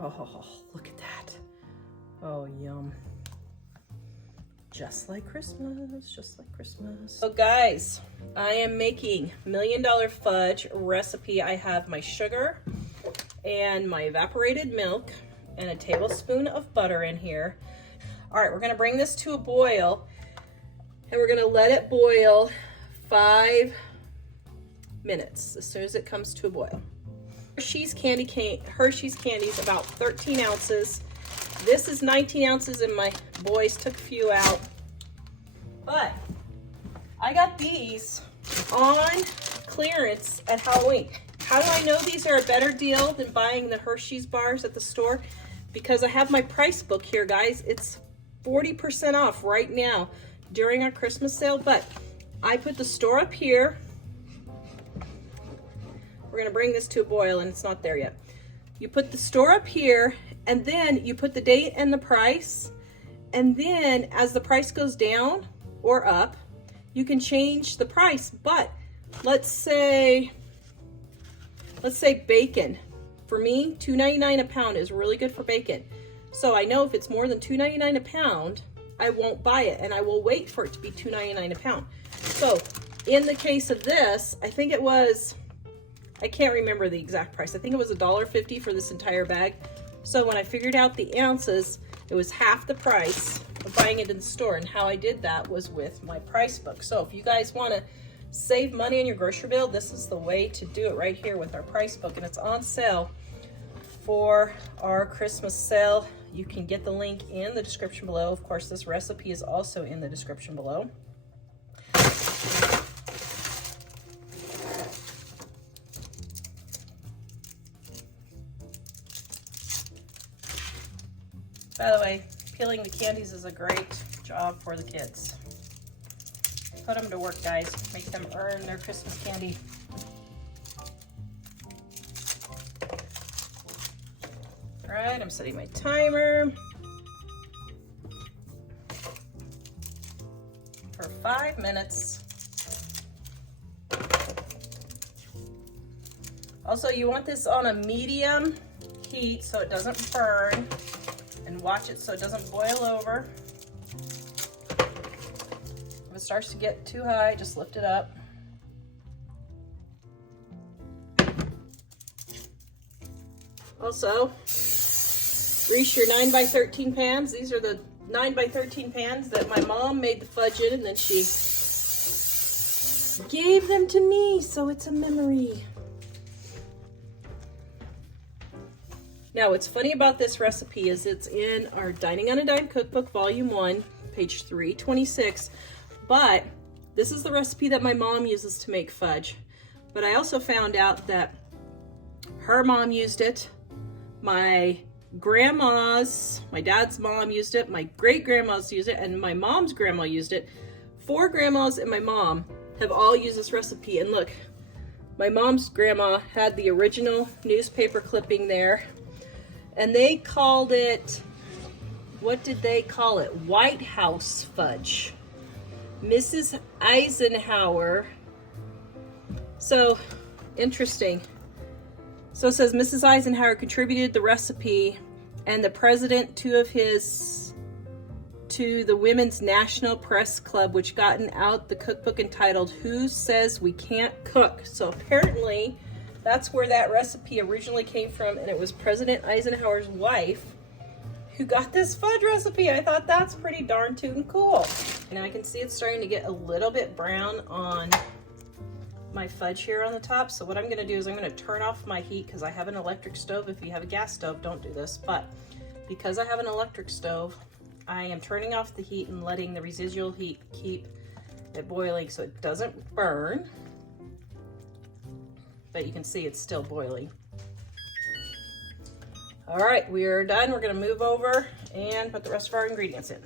Oh, look at that. Oh, yum. Just like Christmas, just like Christmas. So guys, I am making Million Dollar Fudge recipe. I have my sugar and my evaporated milk and a tablespoon of butter in here. All right, we're gonna bring this to a boil and we're gonna let it boil 5 minutes as soon as it comes to a boil. Hershey's candy is about 13 ounces. This is 19 ounces and my boys took a few out. But I got these on clearance at Halloween. How do I know these are a better deal than buying the Hershey's bars at the store? Because I have my price book here, guys. It's 40% off right now during our Christmas sale. But I put the store up here. We're gonna bring this to a boil and it's not there yet. You put the store up here and then you put the date and the price. And then as the price goes down or up, you can change the price. But let's say bacon. For me, $2.99 a pound is really good for bacon. So I know if it's more than $2.99 a pound, I won't buy it and I will wait for it to be $2.99 a pound. So in the case of this, I think it was, I can't remember the exact price. I think it was $1.50 for this entire bag. So when I figured out the ounces, it was half the price of buying it in the store. And how I did that was with my price book. So if you guys want to save money on your grocery bill, this is the way to do it right here with our price book. And it's on sale for our Christmas sale. You can get the link in the description below. Of course, this recipe is also in the description below. By the way, peeling the candies is a great job for the kids. Put them to work, guys. Make them earn their Christmas candy. All right, I'm setting my timer for 5 minutes. Also, you want this on a medium heat so it doesn't burn. And watch it so it doesn't boil over. If it starts to get too high, just lift it up. Also, grease your 9x13 pans. These are the 9x13 pans that my mom made the fudge in, and then she gave them to me, so it's a memory. Now, what's funny about this recipe is it's in our Dining on a Dime Cookbook, Volume 1, page 326. But this is the recipe that my mom uses to make fudge. But I also found out that her mom used it, my grandma's, my dad's mom used it, my great-grandma's used it, and my mom's grandma used it. 4 grandmas and my mom have all used this recipe. And look, my mom's grandma had the original newspaper clipping there. And they called it, what did they call it? White House fudge. Mrs. Eisenhower. So, interesting. So it says Mrs. Eisenhower contributed the recipe and the president to the Women's National Press Club, which gotten out the cookbook entitled Who Says We Can't Cook? So apparently, that's where that recipe originally came from, and it was President Eisenhower's wife who got this fudge recipe. I thought that's pretty darn tootin' cool. Now I can see it's starting to get a little bit brown on my fudge here on the top. So what I'm gonna do is I'm gonna turn off my heat because I have an electric stove. If you have a gas stove, don't do this. But because I have an electric stove, I am turning off the heat and letting the residual heat keep it boiling so it doesn't burn. But you can see it's still boiling. All right, we are done. We're gonna move over and put the rest of our ingredients in.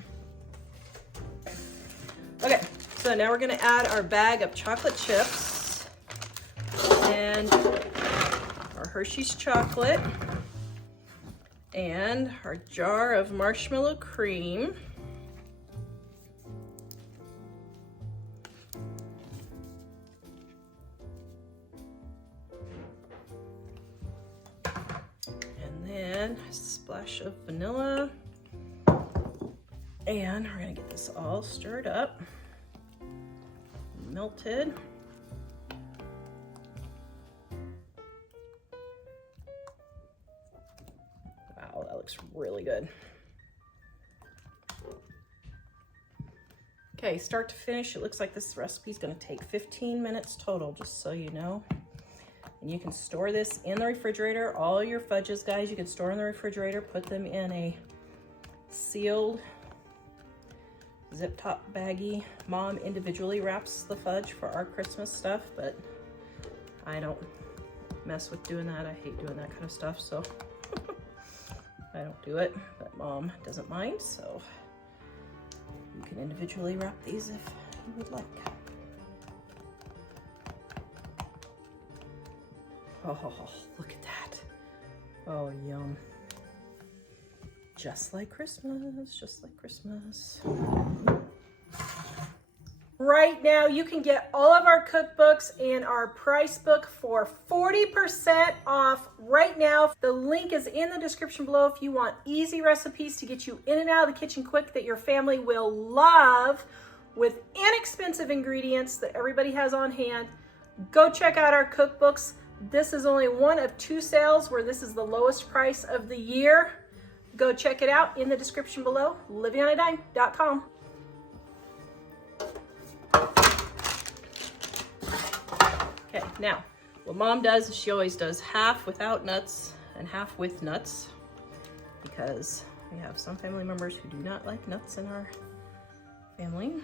Okay, so now we're gonna add our bag of chocolate chips and our Hershey's chocolate and our jar of marshmallow cream. And then and a splash of vanilla. And we're gonna get this all stirred up, melted. Wow, that looks really good. Okay, start to finish, it looks like this recipe is gonna take 15 minutes total, just so you know. And you can store this in the refrigerator. All your fudges, guys, you can store in the refrigerator, put them in a sealed zip top baggie. Mom individually wraps the fudge for our Christmas stuff, but I don't mess with doing that. I hate doing that kind of stuff, so I don't do it, but Mom doesn't mind, so you can individually wrap these if you would like. Oh, look at that. Oh, yum. Just like Christmas, just like Christmas. Right now, you can get all of our cookbooks and our price book for 40% off right now. The link is in the description below if you want easy recipes to get you in and out of the kitchen quick that your family will love with inexpensive ingredients that everybody has on hand. Go check out our cookbooks. This is only one of 2 sales where this is the lowest price of the year. Go check it out in the description below, livingonadime.com. Okay, now, what Mom does is she always does half without nuts and half with nuts, because we have some family members who do not like nuts in our family.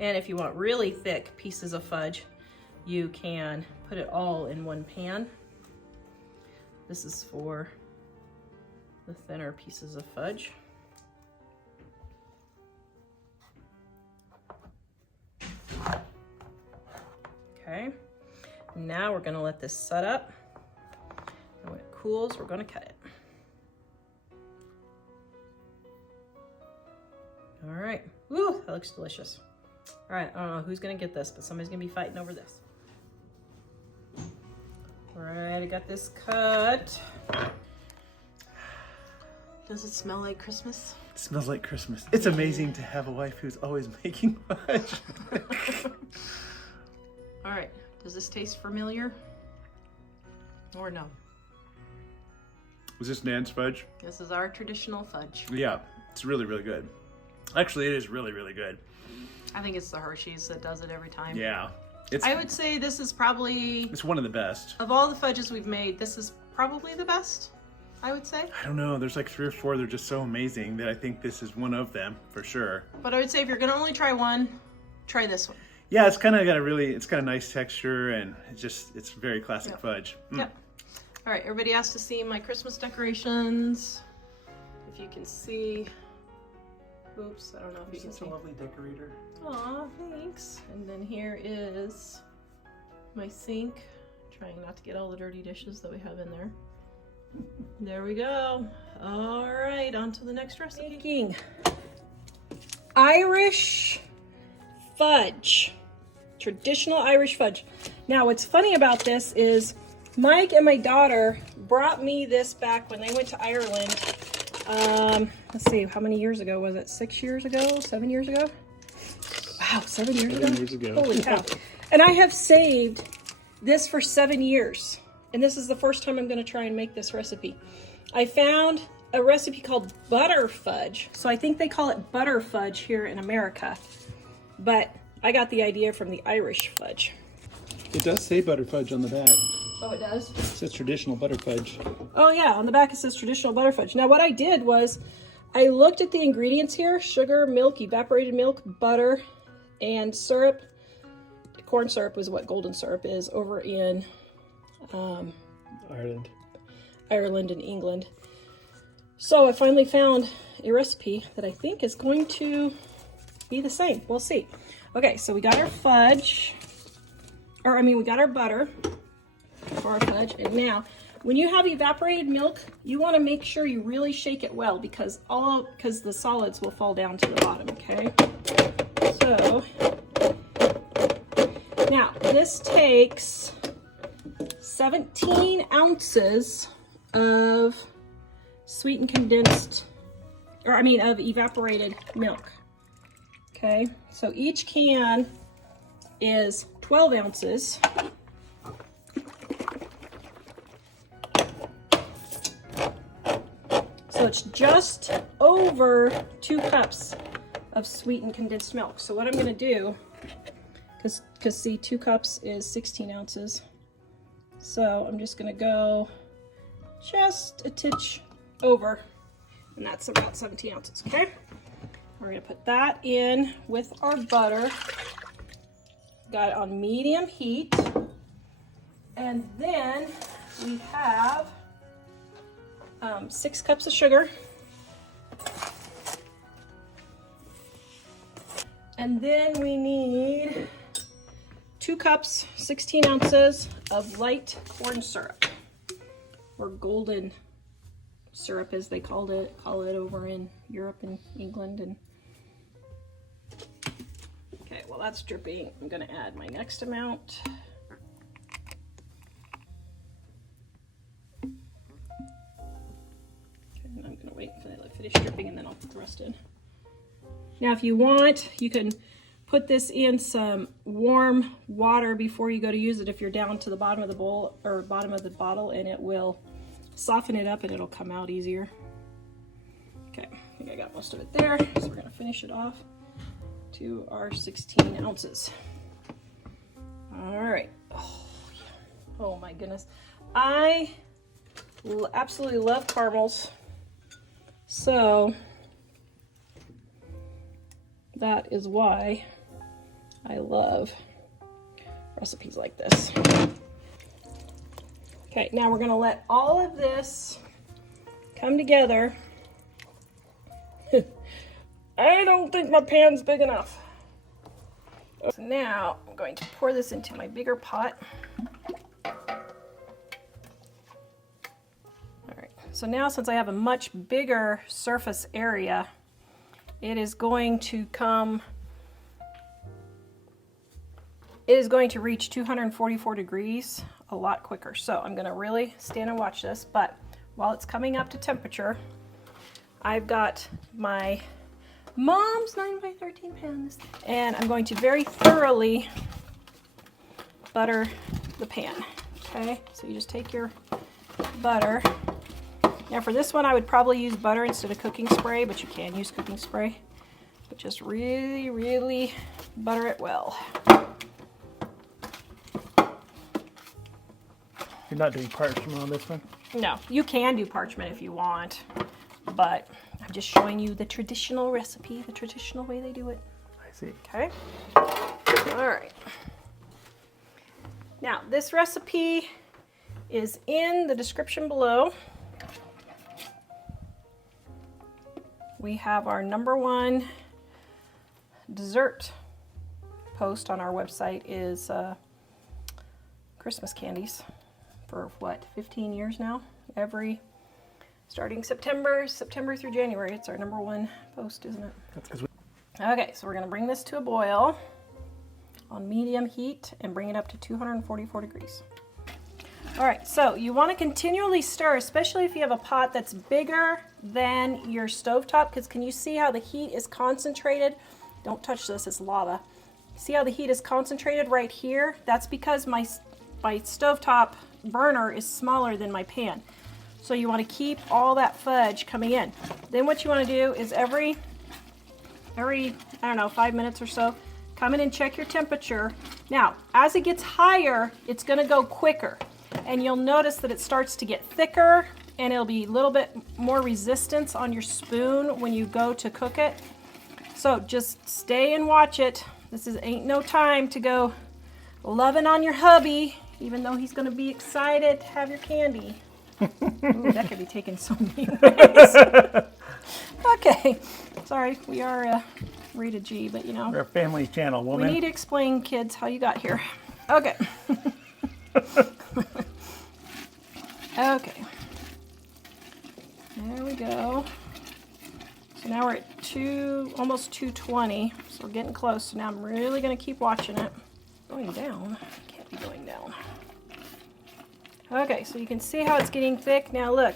And if you want really thick pieces of fudge, you can put it all in one pan. This is for the thinner pieces of fudge. Okay, now we're gonna let this set up. And when it cools, we're gonna cut it. All right, woo, that looks delicious. All right, I don't know who's gonna get this, but somebody's gonna be fighting over this. All right, I got this cut. Does it smell like Christmas? It smells like Christmas. It's amazing to have a wife who's always making fudge. All right, does this taste familiar? Or no? Was this Nan's fudge? This is our traditional fudge. Yeah, it's really, really good. Actually, it is really, really good. I think it's the Hershey's that does it every time. Yeah. I would say this is probably... It's one of the best. Of all the fudges we've made, this is probably the best, I would say. I don't know, there's like 3 or 4 that are just so amazing that I think this is one of them, for sure. But I would say if you're gonna only try one, try this one. Yeah, it's kind of got a nice texture, and it's very classic fudge. Yep. All right, everybody asked to see my Christmas decorations. If you can see, oops, I don't know if you can see. Such a lovely decorator. Aw, thanks. And then here is my sink. Trying not to get all the dirty dishes that we have in there. There we go. All right, on to the next recipe. Making Irish fudge. Traditional Irish fudge. Now, what's funny about this is Mike and my daughter brought me this back when they went to Ireland. Let's see, how many years ago was it? 6 years ago? 7 years ago? Wow, 7 years ago? 7 years ago. Holy cow. And I have saved this for 7 years. And this is the first time I'm going to try and make this recipe. I found a recipe called butter fudge. So I think they call it butter fudge here in America. But I got the idea from the Irish fudge. It does say butter fudge on the back. Oh, it does? It says traditional butter fudge. Oh yeah, on the back it says traditional butter fudge. Now what I did was I looked at the ingredients here: sugar, milk, evaporated milk, butter, and syrup. Corn syrup is what golden syrup is over in Ireland and England. So I finally found a recipe that I think is going to be the same. We'll see. Okay, so we got our fudge, we got our butter for our fudge. And now, when you have evaporated milk, you want to make sure you really shake it well because the solids will fall down to the bottom, okay? So, now this takes 17 ounces of sweetened condensed, of evaporated milk. Okay, so each can is 12 ounces. So it's just over 2 cups of sweetened condensed milk. So what I'm going to do, because see, 2 cups is 16 ounces. So I'm just going to go just a titch over, and that's about 17 ounces, okay? We're going to put that in with our butter. Got it on medium heat. And then we have 6 cups of sugar. And then we need 2 cups, 16 ounces of light corn syrup, or golden syrup as they call it over in Europe and England. And okay, well that's dripping. I'm gonna add my next amount. And I'm gonna wait until I finish dripping and then I'll put the rest in. Now if you want, you can put this in some warm water before you go to use it if you're down to the bottom of the bowl or bottom of the bottle, and it will soften it up and it'll come out easier. Okay, I think I got most of it there, so we're gonna finish it off to our 16 ounces. All right. Oh my goodness. I absolutely love caramels. So that is why I love recipes like this. Okay, now we're gonna let all of this come together. I don't think my pan's big enough. So now I'm going to pour this into my bigger pot. All right, so now since I have a much bigger surface area, it is going to reach 244 degrees a lot quicker. So I'm gonna really stand and watch this, but while it's coming up to temperature, I've got my mom's 9x13 pan, and I'm going to very thoroughly butter the pan. Okay, so you just take your butter. Now for this one, I would probably use butter instead of cooking spray, but you can use cooking spray. But just really, really butter it well. You're not doing parchment on this one? No, you can do parchment if you want, but I'm just showing you the traditional recipe, the traditional way they do it. I see. Okay. All right. Now, this recipe is in the description below. We have our #1 dessert post on our website is Christmas candies for what, 15 years now? Starting September through January, it's our #1 post, isn't it? That's because Okay, so we're gonna bring this to a boil on medium heat and bring it up to 244 degrees. All right, so you want to continually stir, especially if you have a pot that's bigger than your stovetop, because can you see how the heat is concentrated? Don't touch this, it's lava. See how the heat is concentrated right here? That's because my stovetop burner is smaller than my pan. So you want to keep all that fudge coming in. Then what you want to do is every, I don't know, 5 minutes or so, come in and check your temperature. Now, as it gets higher, it's going to go quicker. And you'll notice that it starts to get thicker, and it'll be a little bit more resistance on your spoon when you go to cook it. So just stay and watch it. This ain't no time to go loving on your hubby, even though he's going to be excited to have your candy. Ooh, that could be taken so many ways. Okay, sorry, we are rated G, but you know. we're a family channel, woman. We need to explain, kids, how you got here. Okay. Okay. There we go. So now we're at almost 220, so we're getting close. So now I'm really going to keep watching it. Going down. Can't be going down. Okay, so you can see how it's getting thick. Now look,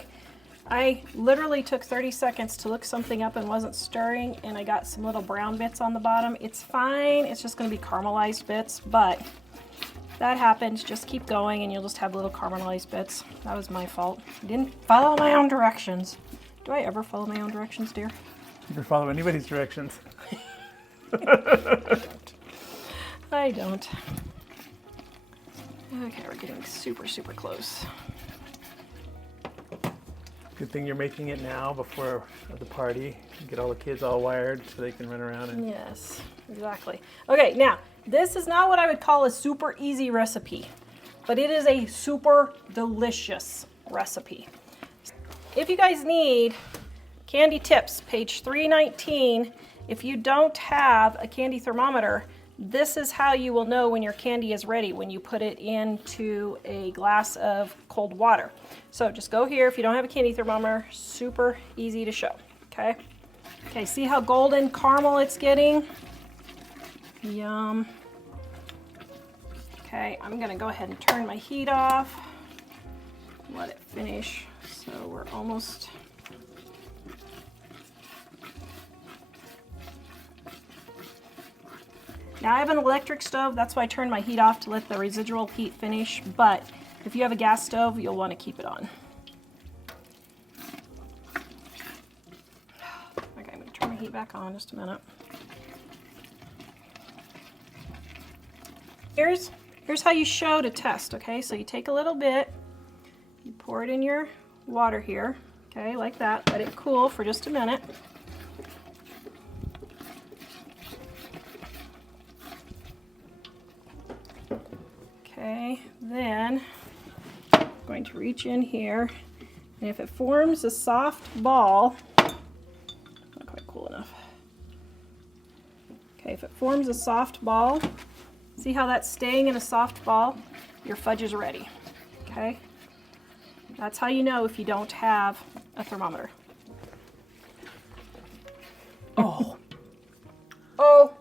I literally took 30 seconds to look something up and wasn't stirring, and I got some little brown bits on the bottom. It's fine, it's just gonna be caramelized bits, but that happens. Just keep going and you'll just have little caramelized bits. That was my fault. I didn't follow my own directions. Do I ever follow my own directions, dear? You can follow anybody's directions. I don't. Okay, we're getting super, super close. Good thing you're making it now before the party. Get all the kids all wired so they can run around and... Yes, exactly. Okay, now, this is not what I would call a super easy recipe, but it is a super delicious recipe. If you guys need candy tips, page 319, if you don't have a candy thermometer, this is how you will know when your candy is ready, when you put it into a glass of cold water. So just go here. If you don't have a candy thermometer, super easy to show, okay? Okay, see how golden caramel it's getting? Yum. Okay, I'm gonna go ahead and turn my heat off. Let it finish. So we're almost... Now I have an electric stove, that's why I turned my heat off to let the residual heat finish, but if you have a gas stove, you'll want to keep it on. Okay, I'm going to turn my heat back on just a minute. Here's how you show to test, okay? So you take a little bit, you pour it in your water here, okay, like that. Let it cool for just a minute. Okay, then I'm going to reach in here, and if it forms a soft ball, not quite cool enough. Okay, if it forms a soft ball, see how that's staying in a soft ball? Your fudge is ready, okay? That's how you know if you don't have a thermometer. Oh, oh,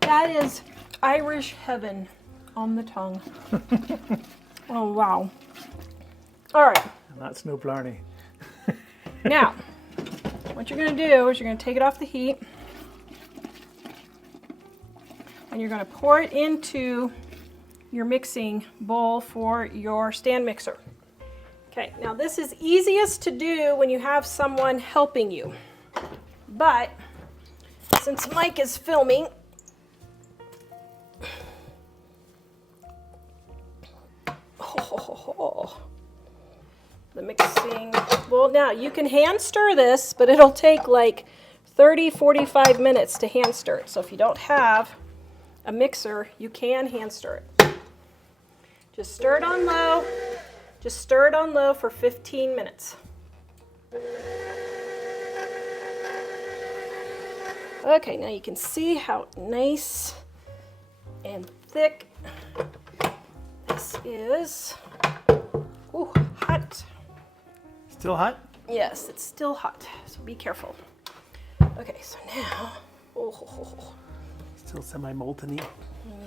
that is Irish heaven on the tongue. Oh, wow. All right. That's no blarney. Now, what you're going to do is you're going to take it off the heat, and you're going to pour it into your mixing bowl for your stand mixer. Okay, now this is easiest to do when you have someone helping you, but since Mike is filming, the mixing, well, now you can hand stir this, but it'll take like 30-45 minutes to hand stir it. So if you don't have a mixer, you can hand stir it. Just stir it on low. Just stir it on low for 15 minutes. Okay, now you can see how nice and thick this is. Ooh, hot. Still hot? Yes, it's still hot, so be careful. Okay, so now, Still semi-molten-y.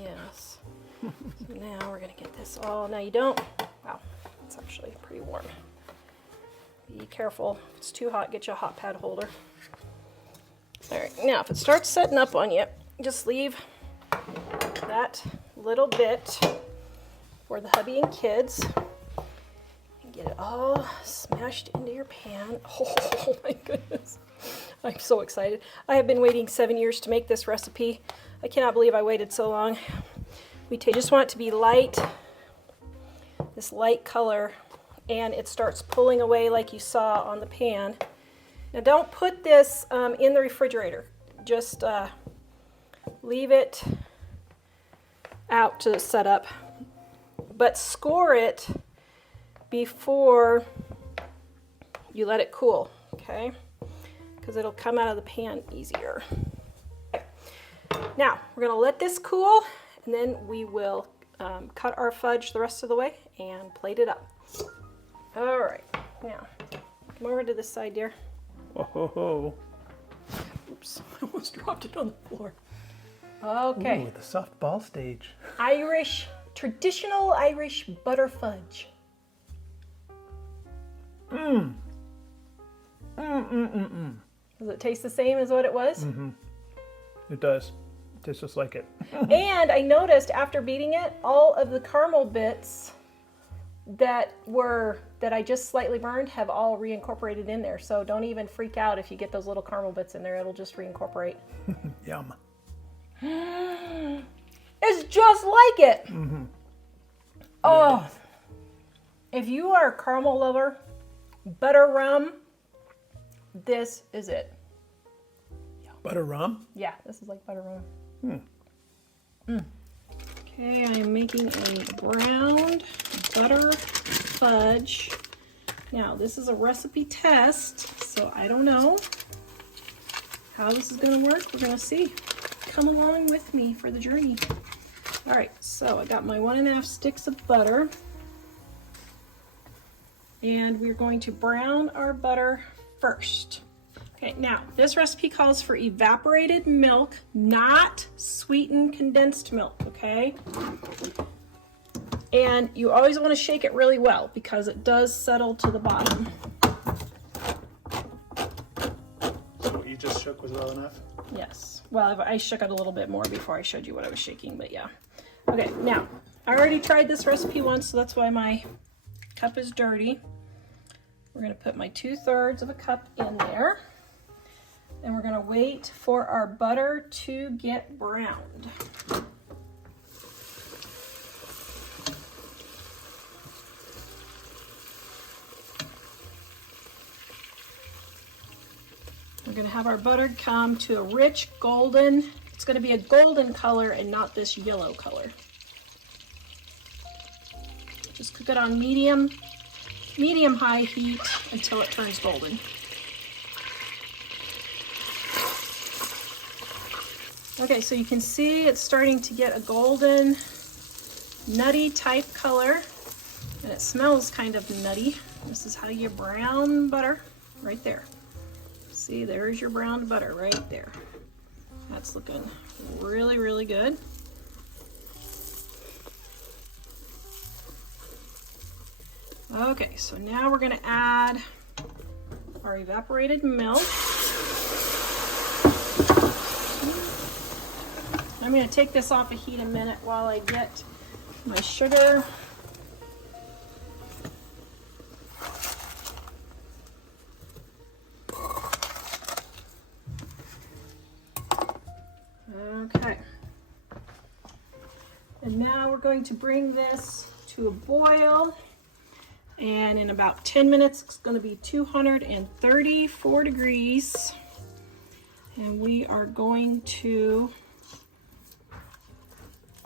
Yes. So now we're gonna get this all, now you don't, wow, it's actually pretty warm. Be careful, if it's too hot, get you a hot pad holder. All right, now if it starts setting up on you, just leave that little bit for the hubby and kids. Get it all smashed into your pan. Oh my goodness. I'm so excited. I have been waiting 7 years to make this recipe. I cannot believe I waited so long. We just want it to be light, this light color, and it starts pulling away like you saw on the pan. Now don't put this in the refrigerator. Just leave it out to set up, but score it before you let it cool, okay? Because it'll come out of the pan easier. Okay. Now, we're gonna let this cool, and then we will cut our fudge the rest of the way and plate it up. All right, now, come over to this side, dear. Whoa, ho, ho. Oops, I almost dropped it on the floor. Okay. Ooh, the soft ball stage. Irish Traditional Irish butter fudge. Mmm. Does it taste the same as what it was? Mm-hmm. It does. It tastes just like it. And I noticed after beating it, all of the caramel bits that I just slightly burned have all reincorporated in there. So don't even freak out if you get those little caramel bits in there. It'll just reincorporate. Yum. It's just like it. Mm-hmm. Oh, if you are a caramel lover, butter rum, this is it. Butter rum? Yeah, this is like butter rum. Hmm. Okay, I am making a browned butter fudge. Now, this is a recipe test, so I don't know how this is going to work. We're going to see. Come along with me for the journey. All right, so I got my 1.5 sticks of butter, and we're going to brown our butter first. Okay, now this recipe calls for evaporated milk, not sweetened condensed milk, okay? And you always want to shake it really well because it does settle to the bottom. So what you just shook was well enough? Yes. Well, I shook it a little bit more before I showed you what I was shaking, but yeah. Okay, now, I already tried this recipe once, so that's why my cup is dirty. We're going to put my 2/3 of a cup in there. And we're going to wait for our butter to get browned. We're going to have our butter come to a rich golden, it's going to be a golden color and not this yellow color. Just cook it on medium high heat until it turns golden. Okay, so you can see it's starting to get a golden, nutty type color, and it smells kind of nutty. This is how you brown butter, right there. See, there's your browned butter right there. That's looking really, really good. Okay, so now we're gonna add our evaporated milk. I'm going to take this off of heat a minute while I get my sugar. Okay. And now we're going to bring this to a boil. And in about 10 minutes, it's going to be 234 degrees. And we are going to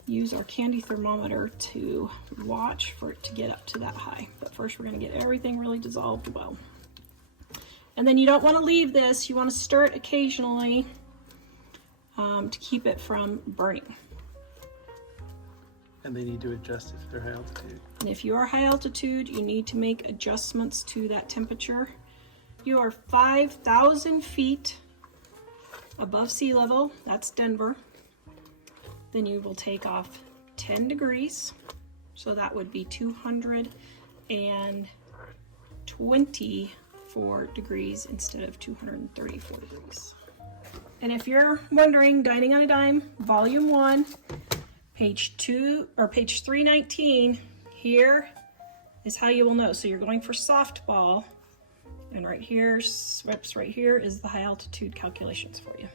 use our candy thermometer to watch for it to get up to that high. But first we're going to get everything really dissolved well. And then you don't want to leave this. You want to stir it occasionally to keep it from burning. And they need to adjust if they're high altitude. And if you are high altitude, you need to make adjustments to that temperature. You are 5,000 feet above sea level. That's Denver. Then you will take off 10 degrees. So that would be 224 degrees instead of 234 degrees. And if you're wondering, Dining on a Dime, Volume 1, page 2 or page 319, here is how you will know. So you're going for softball, and right here, swipes right here is the high altitude calculations for you.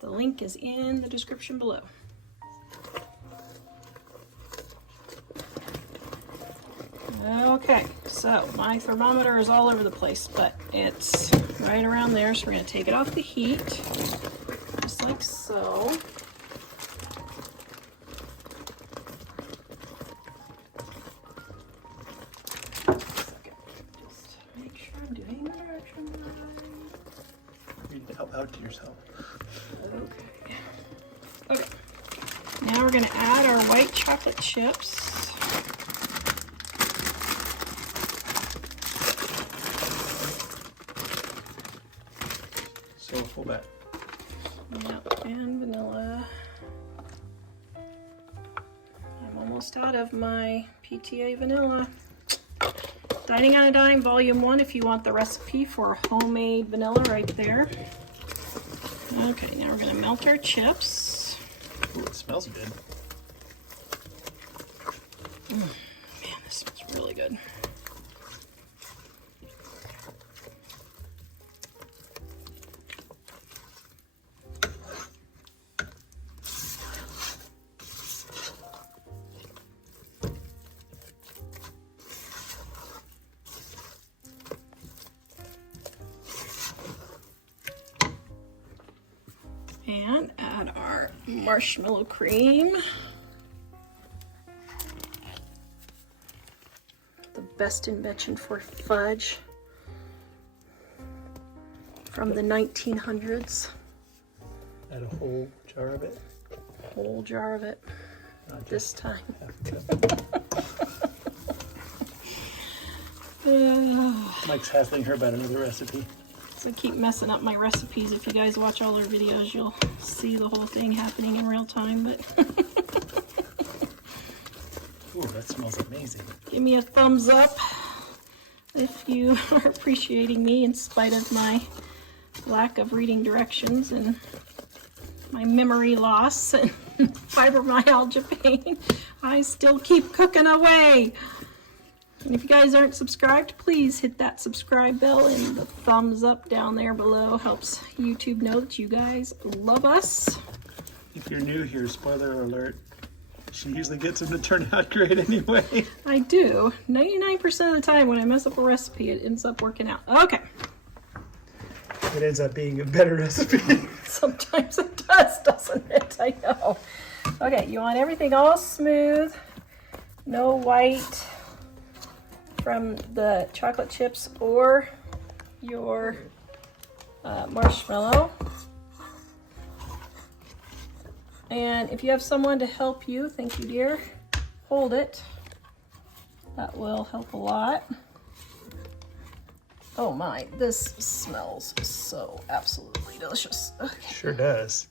The link is in the description below. Okay, so my thermometer is all over the place, but it's right around there, so we're going to take it off the heat, just like so. Just make sure I'm doing the direction right. You need to help out to yourself. Okay. Now we're going to add our white chocolate chips. So full bat. almost out of my PTA vanilla. Dining on a Dime Volume 1 if you want the recipe for homemade vanilla right there. Okay, now we're going to melt our chips. Ooh, it smells good. Man, this smells really good. And add our marshmallow cream. The best invention for fudge from the 1900s. Add a whole jar of it. Whole jar of it. Not This time. Mike's hassling her about another recipe. So I keep messing up my recipes. If you guys watch all their videos, you'll see the whole thing happening in real time. But Ooh, that smells amazing. give me a thumbs up if you are appreciating me in spite of my lack of reading directions and my memory loss and fibromyalgia pain. I still keep cooking away. And if you guys aren't subscribed, please hit that subscribe bell and the thumbs up down there below. Helps YouTube know that you guys love us. If you're new here, spoiler alert, she usually gets them to turn out great anyway. I do. 99% of the time when I mess up a recipe, it ends up working out. Okay. It ends up being a better recipe. Sometimes it does, doesn't it? I know. Okay, you want everything all smooth. No white from the chocolate chips or your marshmallow. And if you have someone to help you, thank you dear, hold it. That will help a lot. Oh my, this smells so absolutely delicious. Okay. Sure does.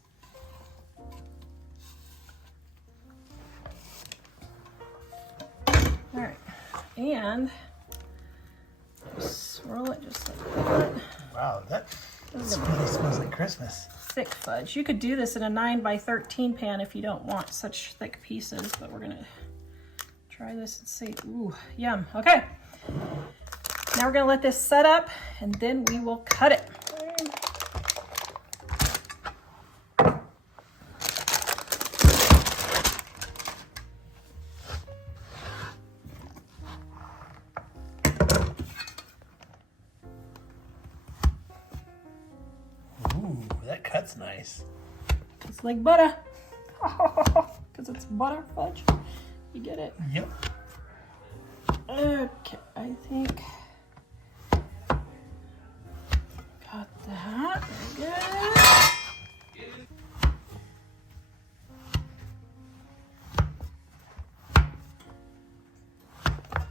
All right, and swirl it just like that. Wow, that really smells like Christmas. Thick fudge. You could do this in a 9x13 pan if you don't want such thick pieces, but we're gonna try this and see. Ooh, yum. Okay. Now we're gonna let this set up and then we will cut it. Ooh, that cut's nice. It's like butter. Because it's butter fudge. You get it? Yep. Okay, I think got that. There we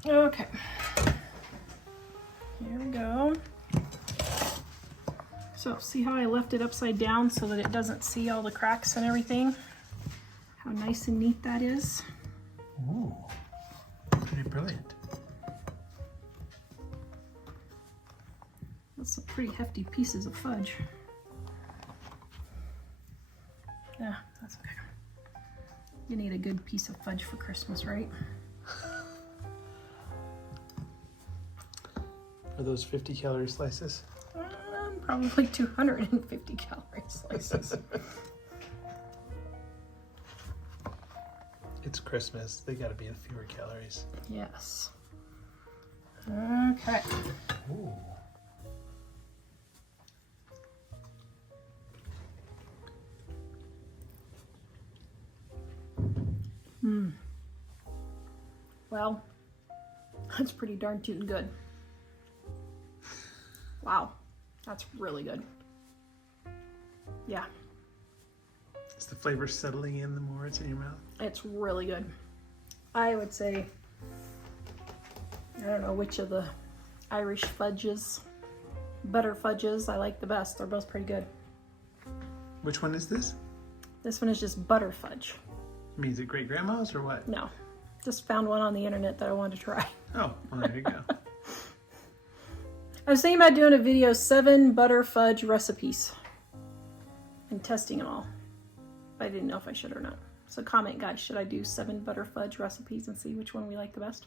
go. Okay. Here we go. So see how I left it upside down so that it doesn't see all the cracks and everything? How nice and neat that is. Ooh, pretty brilliant. That's some pretty hefty pieces of fudge. Yeah, that's okay. You need a good piece of fudge for Christmas, right? Are those 50-calorie slices? Probably 250 calorie slices. It's Christmas. They gotta be at fewer calories. Yes. Okay. Ooh. Well, that's pretty darn tootin' good. Wow. That's really good. Yeah, Is the flavor settling in the more it's in your mouth? it's really good. I would say, I don't know which of the Irish fudges, butter fudges I like the best. They're both pretty good. Which one is this? This one is just butter fudge. I mean, is it great grandma's or what? No, Just found one on the internet that I wanted to try. Oh, well, there you go. I was thinking about doing a video, 7 butter fudge recipes. And testing them all. But I didn't know if I should or not. So comment, guys, should I do 7 butter fudge recipes and see which one we like the best?